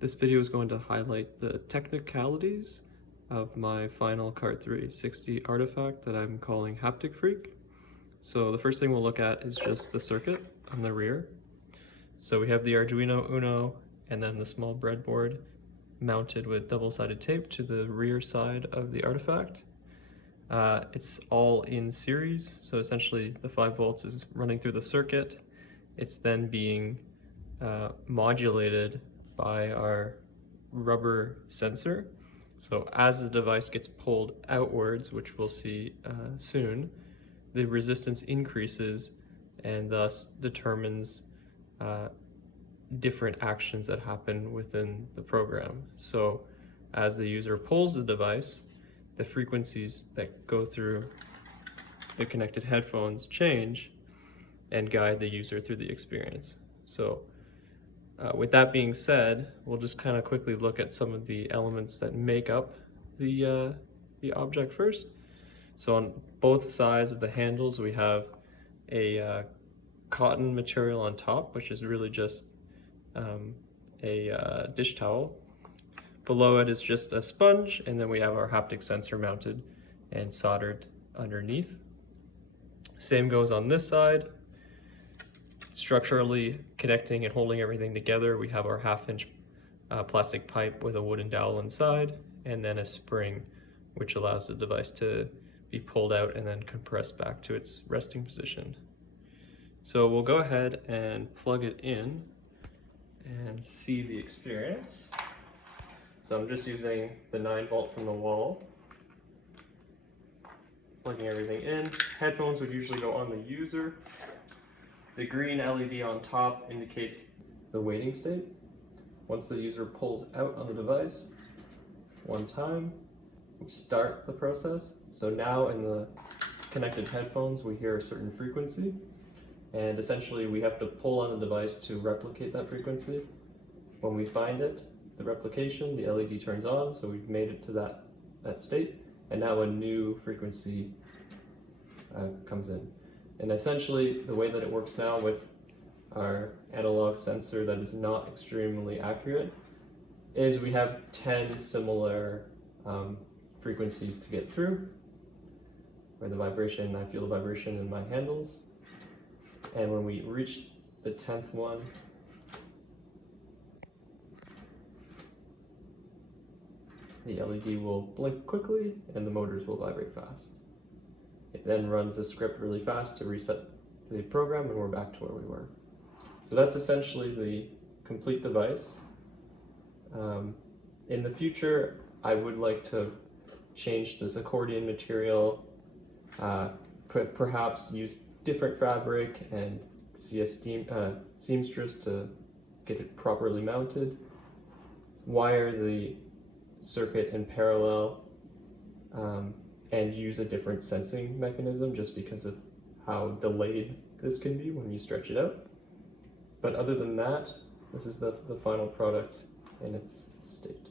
This video is going to highlight the technicalities of my final Cart 360 artifact that I'm calling Haptic Freq. So the first thing we'll look at is just the circuit on the rear. So we have the Arduino Uno and then the small breadboard mounted with double-sided tape to the rear side of the artifact. It's all in series, so essentially the 5 volts is running through the circuit. It's then being modulated by our rubber sensor. So as the device gets pulled outwards, which we'll see soon, the resistance increases and thus determines different actions that happen within the program. So as the user pulls the device, the frequencies that go through the connected headphones change and guide the user through the experience. So with that being said, we'll just kind of quickly look at some of the elements that make up the object first. So on both sides of the handles, we have a cotton material on top, which is really just a dish towel. Below it is just a sponge, and then we have our haptic sensor mounted and soldered underneath. Same goes on this side. Structurally connecting and holding everything together, we have our 1/2-inch plastic pipe with a wooden dowel inside, and then a spring which allows the device to be pulled out and then compressed back to its resting position. So we'll go ahead and plug it in and see the experience. So I'm just using the 9-volt from the wall, plugging everything in. Headphones would usually go on the user. The green LED on top indicates the waiting state. Once the user pulls out on the device, one time, we start the process. So now in the connected headphones, we hear a certain frequency, and essentially we have to pull on the device to replicate that frequency. When we find it, the replication, the LED turns on, so we've made it to that state, and now a new frequency comes in. And essentially, the way that it works now with our analog sensor that is not extremely accurate is we have 10 similar frequencies to get through, where the vibration, I feel the vibration in my handles. And when we reach the 10th one, the LED will blink quickly and the motors will vibrate fast. It then runs a script really fast to reset the program, and we're back to where we were. So that's essentially the complete device. In the future, I would like to change this accordion material, perhaps use different fabric and see a seamstress to get it properly mounted, wire the circuit in parallel, and use a different sensing mechanism just because of how delayed this can be when you stretch it out. But other than that, this is the final product in its state.